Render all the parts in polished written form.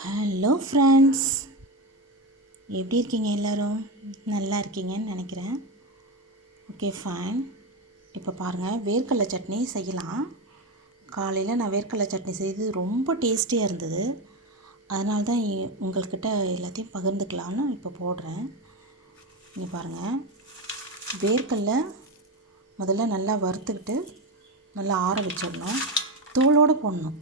Hello friends, எப்படி இருக்கீங்க? எல்லோரும் நல்லா இருக்கீங்கன்னு நினைக்கிறேன். Okay, fine. இப்போ பாருங்கள், வேர்க்கடலை சட்னி செய்யலாம். காலையில் நான் வேர்க்கடலை சட்னி செய்து ரொம்ப டேஸ்டியாக இருந்தது. அதனால தான் உங்கள்கிட்ட எல்லாத்தையும் பகிர்ந்துக்கலான்னு இப்போ போடுறேன். இங்கே பாருங்கள், வேர்க்கடலை முதல்ல நல்லா வறுத்துக்கிட்டு நல்லா ஆற வச்சிடணும். தோலோடு போடணும்.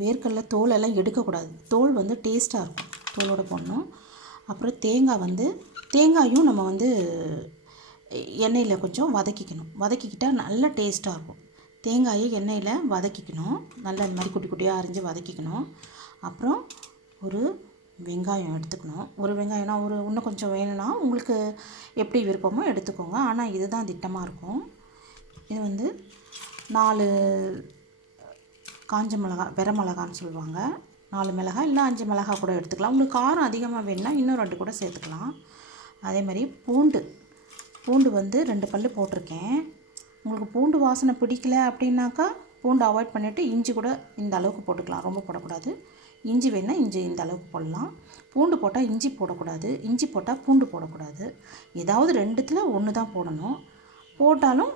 வேர்க்கடலை தோலெல்லாம் எடுக்கக்கூடாது. தோல் வந்து டேஸ்ட்டாக இருக்கும், தோலோடு போடணும். அப்புறம் தேங்காயும் நம்ம வந்து எண்ணெயில் கொஞ்சம் வதக்கிக்கிட்டால் நல்ல டேஸ்ட்டாக இருக்கும். தேங்காயை எண்ணெயில் வதக்கிக்கணும், நல்லா இந்த மாதிரி குட்டி குட்டியாக அரிஞ்சு வதக்கிக்கணும். அப்புறம் ஒரு வெங்காயம் எடுத்துக்கணும். ஒரு வெங்காயம்னா இன்னும் கொஞ்சம் வேணும்னா உங்களுக்கு எப்படி விருப்பமோ எடுத்துக்கோங்க. ஆனால் இதுதான் திட்டமாக இருக்கும். இது வந்து 4 காஞ்ச மிளகா, மிளகான்னு சொல்லுவாங்க. 4 மிளகாய் இல்லை 5 மிளகாய் கூட எடுத்துக்கலாம். உங்களுக்கு காரம் அதிகமாக வேணும்னா இன்னும் 2 கூட சேர்த்துக்கலாம். அதே மாதிரி பூண்டு வந்து 2 பல் போட்டிருக்கேன். உங்களுக்கு பூண்டு வாசனை பிடிக்கல அப்படின்னாக்கா பூண்டு அவாய்ட் பண்ணிவிட்டு இஞ்சி கூட இந்த அளவுக்கு போட்டுக்கலாம். ரொம்ப போடக்கூடாது. இஞ்சி வேணுன்னா இஞ்சி இந்த அளவுக்கு போடலாம். பூண்டு போட்டால் இஞ்சி போடக்கூடாது, இஞ்சி போட்டால் பூண்டு போடக்கூடாது. ஏதாவது 2த்தில் 1 தான் போடணும். போட்டாலும்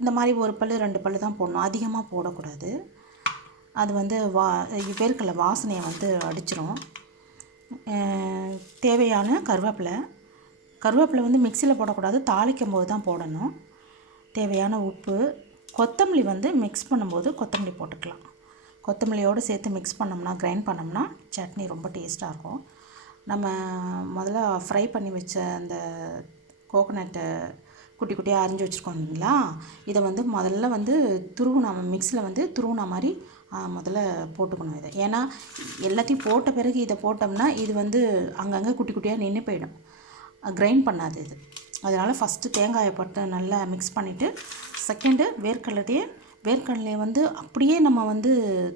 இந்த மாதிரி 1 பல் 2 பல் தான் போடணும், அதிகமாக போடக்கூடாது. அது வந்து வேர்க்கடலை வாசனையை வந்து அடிச்சிடும். தேவையான கருவேப்பிலை வந்து மிக்சியில் போடக்கூடாது, தாளிக்கும் போது தான் போடணும். தேவையான உப்பு, கொத்தமல்லி வந்து மிக்ஸ் பண்ணும்போது கொத்தமல்லி போட்டுக்கலாம். கொத்தமல்லியோடு சேர்த்து மிக்ஸ் பண்ணோம்னா, கிரைண்ட் பண்ணோம்னா சட்னி ரொம்ப டேஸ்ட்டாக இருக்கும். நம்ம முதல்ல ஃப்ரை பண்ணி வச்ச அந்த கோகோனட்டை குட்டி குட்டியாக அரிஞ்சு வச்சுருக்கோம் இல்லைங்களா, இதை வந்து முதல்ல வந்து மிக்ஸியில் வந்து துருவுனா மாதிரி முதல்ல போட்டுக்கணும் இதை. ஏன்னா எல்லாத்தையும் போட்ட பிறகு இதை போட்டோம்னா இது வந்து அங்கங்கே குட்டி குட்டியாக நின்று போயிடும், கிரைண்ட் பண்ணாது இது. அதனால் ஃபஸ்ட்டு தேங்காயை போட்டு நல்லா மிக்ஸ் பண்ணிவிட்டு, செகண்டு வேர்க்கடலையை வந்து அப்படியே நம்ம வந்து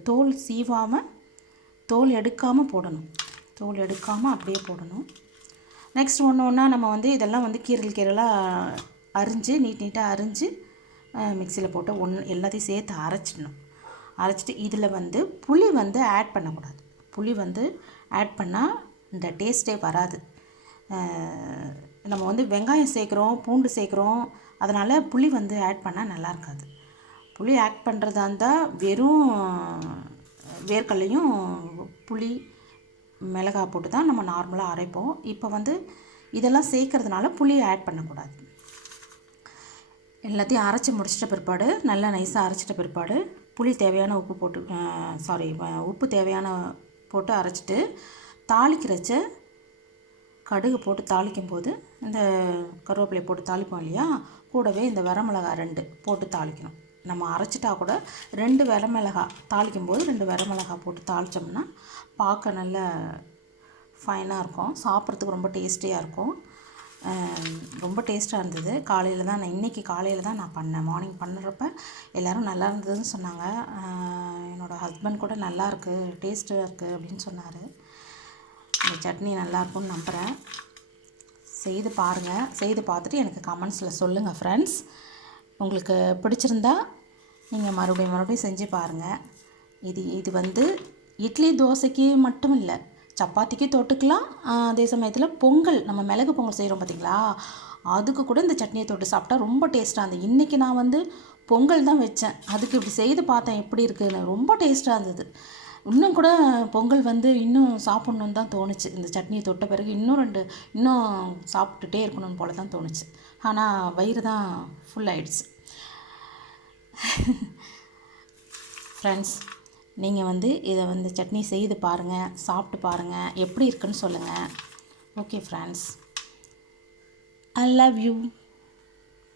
தோல் சீவாமல் தோல் எடுக்காமல் போடணும். தோல் எடுக்காமல் அப்படியே போடணும். நெக்ஸ்ட் ஒன்றா நம்ம வந்து இதெல்லாம் வந்து கீரலாக அரிஞ்சு நீட்டாக அரிஞ்சு மிக்சியில் போட்டு எல்லாத்தையும் சேர்த்து அரைச்சிட்டு இதில் வந்து புளி வந்து ஆட் பண்ணக்கூடாது. புளி வந்து ஆட் பண்ணால் இந்த டேஸ்ட்டே வராது. நம்ம வந்து வெங்காயம் சேர்க்குறோம், பூண்டு சேர்க்குறோம், அதனால் புளி வந்து ஆட் பண்ணால் நல்லா இருக்காது. புளி ஆட் பண்ணுறதா இருந்தால் வெறும் வேர்க்கடலையும் புளி மிளகாய் போட்டு தான் நம்ம நார்மலாக அரைப்போம். இப்போ வந்து இதெல்லாம் சேர்க்கறதுனால புளியை ஆட் பண்ணக்கூடாது. எல்லாத்தையும் அரைச்சி முடிச்சிட்ட பிற்பாடு, நல்லா நைஸாக அரைச்சிட்ட பிற்பாடு புளி தேவையான உப்பு தேவையான போட்டு அரைச்சிட்டு தாளிக்கிறச்ச கடுகு போட்டு தாளிக்கும் போது இந்த கருவேப்பிலையை போட்டு தாளிப்போம் இல்லையா, கூடவே இந்த வரமிளகாய் 2 போட்டு தாளிக்கணும். நம்ம அரைச்சிட்டா கூட 2 வரமிளகாய் தாளிக்கும் போது 2 வரமிளகாய் போட்டு தாளித்தோம்னா பார்க்க நல்ல ஃபைனாக இருக்கும், சாப்பிட்றதுக்கு ரொம்ப டேஸ்டியாக இருக்கும். ரொம்ப டேஸ்ட்டாக இருந்தது. இன்றைக்கி காலையில் தான் நான் பண்ணேன். மார்னிங் பண்ணுறப்ப எல்லோரும் நல்லா இருந்ததுன்னு சொன்னாங்க. என்னோடய ஹஸ்பண்ட் கூட நல்லாயிருக்கு, டேஸ்ட்டாக இருக்குது அப்படின்னு சொன்னார். இந்த சட்னி நல்லாயிருக்கும்னு நம்புகிறேன். செய்து பாருங்கள். செய்து பார்த்துட்டு எனக்கு கமெண்ட்ஸில் சொல்லுங்கள் ஃப்ரெண்ட்ஸ். உங்களுக்கு பிடிச்சிருந்தா நீங்கள் மறுபடியும் செஞ்சு பாருங்கள். இது வந்து இட்லி தோசைக்கு மட்டும் இல்லை, சப்பாத்திக்கு தொட்டுக்கலாம். அதே சமயத்தில் பொங்கல், நம்ம மிளகு பொங்கல் செய்கிறோம் பார்த்திங்களா, அதுக்கு கூட இந்த சட்னியை தொட்டு சாப்பிட்டா ரொம்ப டேஸ்ட்டாக இருந்தது. இன்றைக்கி நான் வந்து பொங்கல் தான் வச்சேன், அதுக்கு இப்படி செய்து பார்த்தேன் எப்படி இருக்குதுன்னு. ரொம்ப டேஸ்ட்டாக இருந்தது. இன்னும் கூட பொங்கல் வந்து இன்னும் சாப்பிட்ணுன்னு தான் தோணுச்சு. இந்த சட்னியை தொட்ட பிறகு இன்னும் சாப்பிட்டுட்டே இருக்கணும்னு போல தான் தோணுச்சு. ஆனால் வயிறு தான் ஃபுல் ஆகிடுச்சு. ஃப்ரெண்ட்ஸ், நீங்கள் வந்து இதை வந்து சட்னி செய்து பாருங்கள், சாப்பிட்டு பாருங்கள், எப்படி இருக்குன்னு சொல்லுங்கள். Okay friends, I love you.